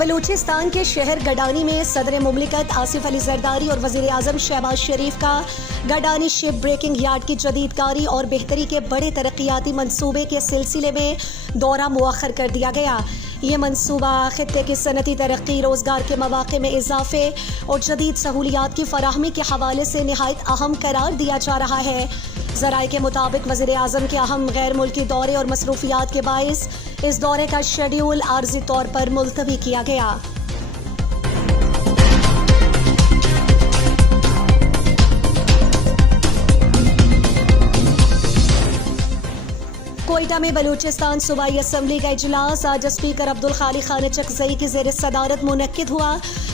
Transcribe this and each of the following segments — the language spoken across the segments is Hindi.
बलूचिस्तान के शहर गडानी में सदर मुमलिकत आसिफ अली जरदारी और वजीर आजम शहबाज शरीफ का गडानी शिप ब्रेकिंग यार्ड की जदीदकारी और बेहतरी के बड़े तरक्याती मंसूबे के सिलसिले में दौरा मुअख्खर कर दिया गया। ये मंसूबा खित्ते की सनती तरक्की, रोज़गार के मौक़े में इजाफे और जदीद सहूलियात की फराहमी के हवाले से निहायत अहम करार दिया जा रहा है। ज़राए के मुताबिक वज़ीर आज़म के अहम गैर मुल्की दौरे और मसरूफियात के बाइस इस दौरे का शेड्यूल आर्जी तौर पर मुलतवी किया गया। कोयटा में बलूचिस्तान सूबाई असम्बली का इजलास आज स्पीकर अब्दुल खालिक खान चकजई की ज़ेर सदारत मुनक्किद हुआ,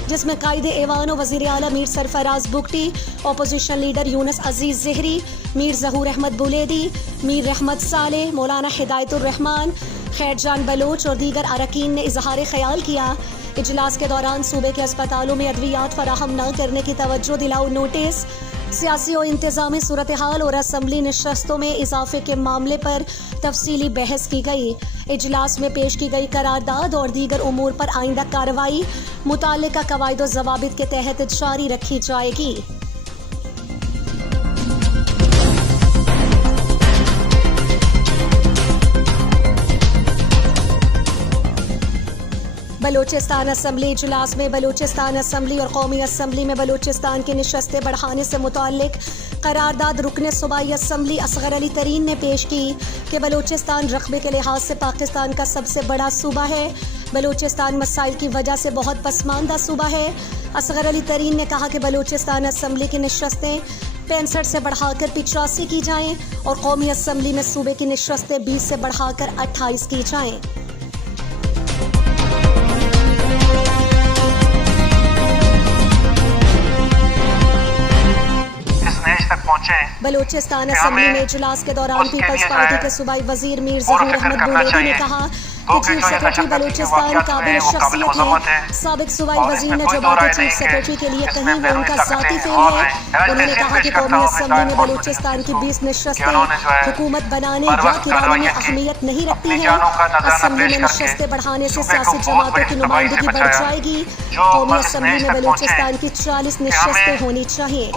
जिसमें कायदे ऐवान और वज़ीर आला मीर सरफराज बुगटी, अपोजिशन लीडर यूनुस अजीज ज़हरी, मीर ज़हूर अहमद बुलेदी, मीर रहमत सालेह, मौलाना हिदायतुर रहमान, खैरजान बलोच और दीगर अरकान ने इजहार ख्याल किया। इजलास के दौरान सूबे के अस्पतालों में अद्वियात फराहम न करने की तवज्जो दिलाओ नोटिस, सियासी और इंतजामी सूरत हाल और असम्बली नशस्तों में इजाफे के मामले पर तफसीली बहस की गई। इजलास में पेश की गई करारदाद और दीगर उमूर पर आइंदा कार्रवाई मुताल्लिका कवायद व ज़वाबित के तहत जारी रखी जाएगी। बलूचिस्तान असम्बली इजलास में बलूचिस्तान असम्बली और कौमी असम्बली में बलूचिस्तान की नशस्तें बढ़ाने से मुताल्लिक करारदाद रुकने सूबाई असम्बली असगर अली तरीन ने पेश की कि बलूचिस्तान रकबे के लिहाज से पाकिस्तान का सबसे बड़ा सूबा है। बलूचिस्तान मसाइल की वजह से बहुत पसमानदा सूबा है। असगर अली तरीन ने कहा कि बलूचिस्तान असम्बली की नशस्तें 65 से बढ़ाकर 85 की जाएँ और कौमी असम्बली में सूबे की नशस्तें 20 से बढ़ाकर 28 की जाएँ। बलूचिस्तान असम्बली में इजलास के दौरान पीपल्स पार्टी के सूबाई वजीर मीर ज़हूर अहमद बुलेदी ने कहा कि चीफ सेक्रेटरी बलूचिस्तान काबिल शख्सियत है। साबिक सूबाई वजीर ने जो बातें चीफ सेक्रेटरी के लिए कही वो उनका ज़ाती फेल है। उन्होंने कहा कि कौमी असम्बली में बलूचिस्तान की 20 नशस्तें हुकूमत बनाने या गिराने में अहमियत नहीं रखती हैं। असम्बली में नशस्तें बढ़ाने से सियासी जमातों की नुमाइंदगी बढ़ जाएगी। कौमी असम्बली में बलूचिस्तान की 40 नशस्तें होनी चाहिए।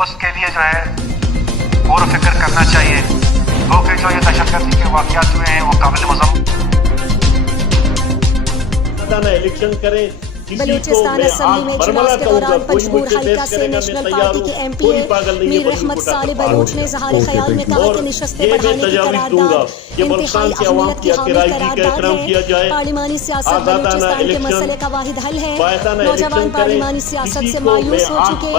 और फिक्र करना चाहिए क्योंकि जो ये दहशतगर्दी के वाक़यात हुए हैं वो काबिल मज़म्मत। इलेक्शन करें। बलूचिस्तान असम्बली में इजलास के दौरान पंजगूर हल्का से नेशनल पार्टी के MPA मीर रहमत सालेह बलूच ने इजहार ख्याल में कहा कि नशस्तें बढ़ाने की करारदाद इंतहाई अहमियत की हामिल करारदाद है। पार्लिमानी सियासत बलूचिस्तान के मसले का वाहिद हल है। नौजवान पार्लिमानी सियासत से मायूस हो चुके,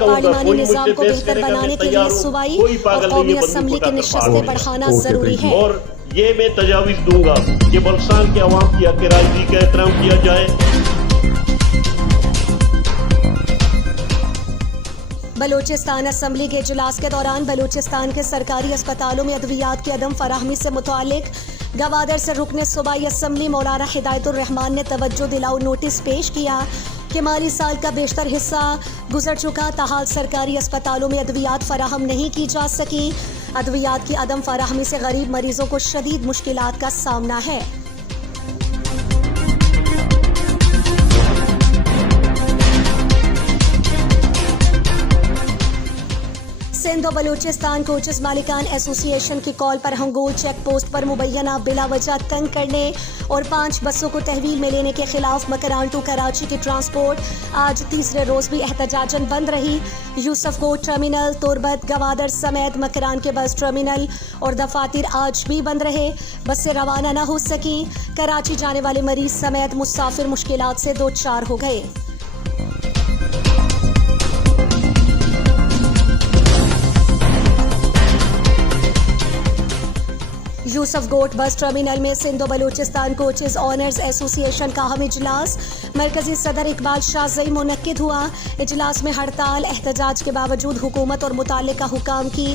पार्लिमानी निज़ाम को बेहतर बनाने के लिए सूबाई और कौमी असम्बली की नशस्तें बढ़ाना जरूरी है। और ये मैं तजावीज़ दूंगा कि बलूचिस्तान के अवाम की रायदगी का एहतराम किया जाए। बलूचिस्तान असम्बली के इजलास के दौरान बलूचिस्तान के सरकारी अस्पतालों में अद्वियात की अदम फराहमी से मुतालिक गवादर से रुकने सूबाई असम्बली मौलाना हिदायतुर रहमान ने तवज्जो दिलाओ नोटिस पेश किया कि माली साल का बेशतर हिस्सा गुजर चुका, ताहाल सरकारी अस्पतालों में अद्वियात फराहम नहीं की जा सकी। अद्वियात की अदम फराहमी से गरीब मरीजों को शदीद मुश्किलात का सामना है। सिंध और बलूचिस्तान कोचेस मालिकान एसोसिएशन की कॉल पर हंगोल चेक पोस्ट पर मुबैना बिला वजह तंग करने और 5 बसों को तहवील में लेने के खिलाफ मकरान टू कराची की ट्रांसपोर्ट आज तीसरे रोज भी एहतजाजन बंद रही। यूसुफकोट टर्मिनल, तुरबत, गवादर समेत मकरान के बस टर्मिनल और दफातर आज भी बंद रहे। बसें रवाना न हो सकी। कराची जाने वाले मरीज समेत मुसाफिर मुश्किलात से दो चार हो गए। यूसुफकोट बस टर्मिनल में Sindh Balochistan coaches owners association का अहम इजलास मरकजी सदर इकबाल शाहज़ई मुनक्किद हुआ। इजलास में हड़ताल एहतजाज के बावजूद हुकूमत और मुताल्लिका हुकाम की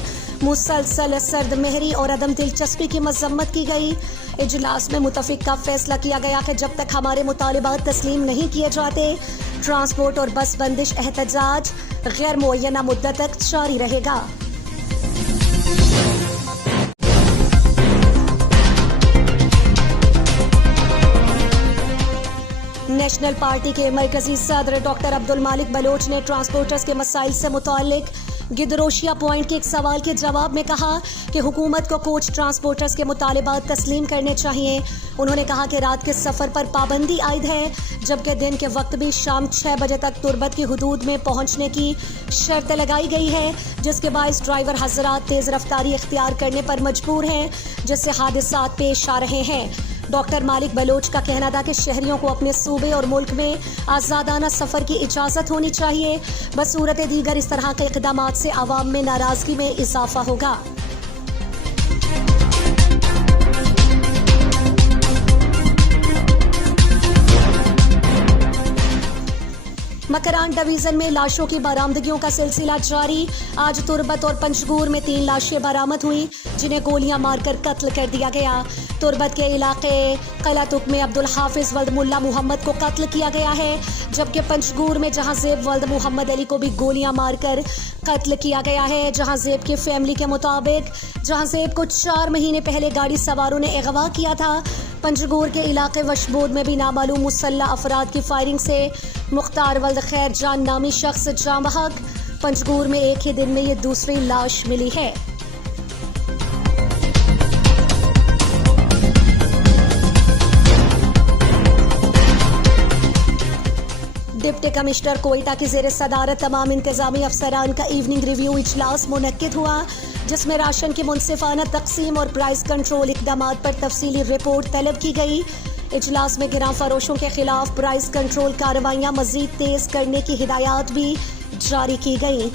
मुसलसल सर्द महरी और अदम दिलचस्पी की मजम्मत की गई। इजलास में मुतफिका फैसला किया गया कि जब तक हमारे मुतालिबात तस्लीम नहीं किए जाते, ट्रांसपोर्ट और बस बंदिश एहतजाज गैर मुअय्यना मुद्दत तक जारी रहेगा। नेशनल पार्टी के मरकजी सदर डॉक्टर अब्दुल मालिक बलोच ने ट्रांसपोर्टर्स के मसाइल से मुतालिक गिदरोशिया पॉइंट के एक सवाल के जवाब में कहा कि हुकूमत को कोच ट्रांसपोर्टर्स के मुतालिबात तस्लीम करने चाहिए। उन्होंने कहा कि रात के सफ़र पर पाबंदी आयद है, जबकि दिन के वक्त भी शाम 6 बजे तक तुरबत की हुदूद में पहुंचने की शर्त लगाई गई है, जिसके बायस ड्राइवर हजरात तेज़ रफ्तारी इख्तियार करने पर मजबूर हैं, जिससे हादसात पेश आ रहे हैं। डॉक्टर मालिक बलोच का कहना था कि शहरियों को अपने सूबे और मुल्क में आज़ादाना सफ़र की इजाज़त होनी चाहिए। बसूरत दीगर इस तरह के इक़दाम से आवाम में नाराज़गी में इजाफा होगा। मकरान डिवीजन में लाशों की बरामदगियों का सिलसिला जारी। आज तुरबत और पंचगूर में 3 लाशें बरामद हुई, जिन्हें गोलियां मारकर कत्ल कर दिया गया। तुरबत के इलाके कलातुक में अब्दुल हाफिज वल्द मुल्ला मोहम्मद को कत्ल किया गया है, जबकि पंचगूर में जहांजेब वल्द मोहम्मद अली को भी गोलियां मारकर कत्ल किया गया है। जहांजेब की फैमिली के मुताबिक जहांजेब को 4 महीने पहले गाड़ी सवारों ने अगवा किया था। पंचगूर के इलाके वशबोद में भी नामालूम मुसल्लह अफराद की फायरिंग से मुख्तार वल्द खैर जान नामी शख्स जाँ बहक। पंचगूर में एक ही दिन में ये दूसरी लाश मिली है। डिप्टी कमिश्नर कोयटा की ज़ेर सदारत तमाम इंतजामी अफसरान का इवनिंग रिव्यू इजलास मुनक्किद हुआ, जिसमें राशन की मुनसिफाना तकसीम और प्राइस कंट्रोल इक़दामात पर तफसीली रिपोर्ट तलब की गई। इजलास में गिरां फरोशों के खिलाफ प्राइस कंट्रोल कार्रवाइयाँ मजीद तेज करने की हिदायत भी जारी की गई।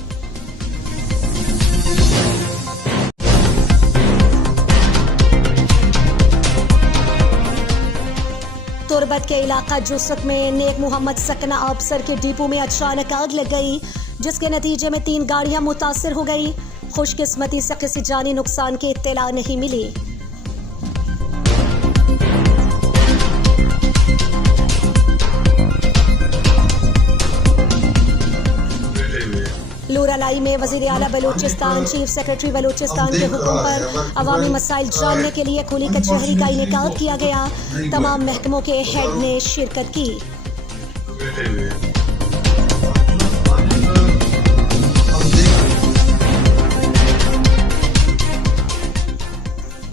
तुरबत के इलाका जुसक में नेक मोहम्मद सकना अफसर के डिपो में अचानक आग लग गई, जिसके नतीजे में 3 गाड़ियां मुतासर हो गई। खुशकिस्मती से किसी जानी नुकसान की इत्तला नहीं मिली। लूरालाई में वज़ीर आला बलूचिस्तान चीफ सेक्रेटरी बलूचिस्तान के हुक्म पर अवामी मसाइल जानने के लिए खुली कचहरी का इनेकाद किया गया। तमाम महकमों के हेड ने शिरकत की।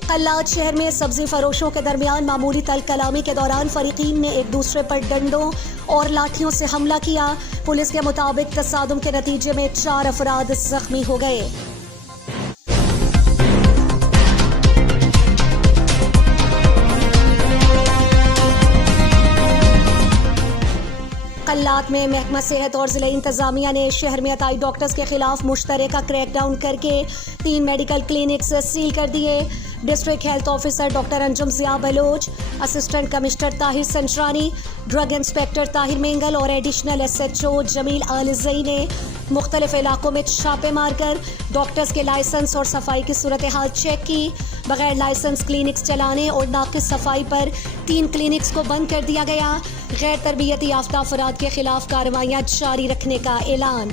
कल्लात शहर में सब्जी फरोशों के दरमियान मामूली तल कलामी के दौरान फरीकीन ने एक दूसरे पर डंडों और लाठियों से हमला किया। पुलिस के मुताबिक तसादुम के नतीजे में 4 अफराद जख्मी हो गए। कल्लात में महकमा सेहत और जिला इंतजामिया ने शहर में अताई डॉक्टर्स के खिलाफ मुश्तरका क्रैकडाउन करके 3 मेडिकल क्लिनिक्स सील कर दिए। District health officer doctor Anjum Zia Baloch, assistant commissioner Tahir Sancharani, drug inspector Tahir Mengal और एडिशनल SHO जमील आलिज़ई ने मुख्तलिफ इलाकों में छापे मारकर डॉक्टर्स के लाइसेंस और सफाई की सूरत हाल चेक की। बगैर लाइसेंस क्लिनिक्स चलाने और नाक़िस सफाई पर 3 क्लिनिक्स को बंद कर दिया गया। गैर तरबियती याफ्ता अफराद के खिलाफ कार्रवाइयाँ जारी रखने का ऐलान।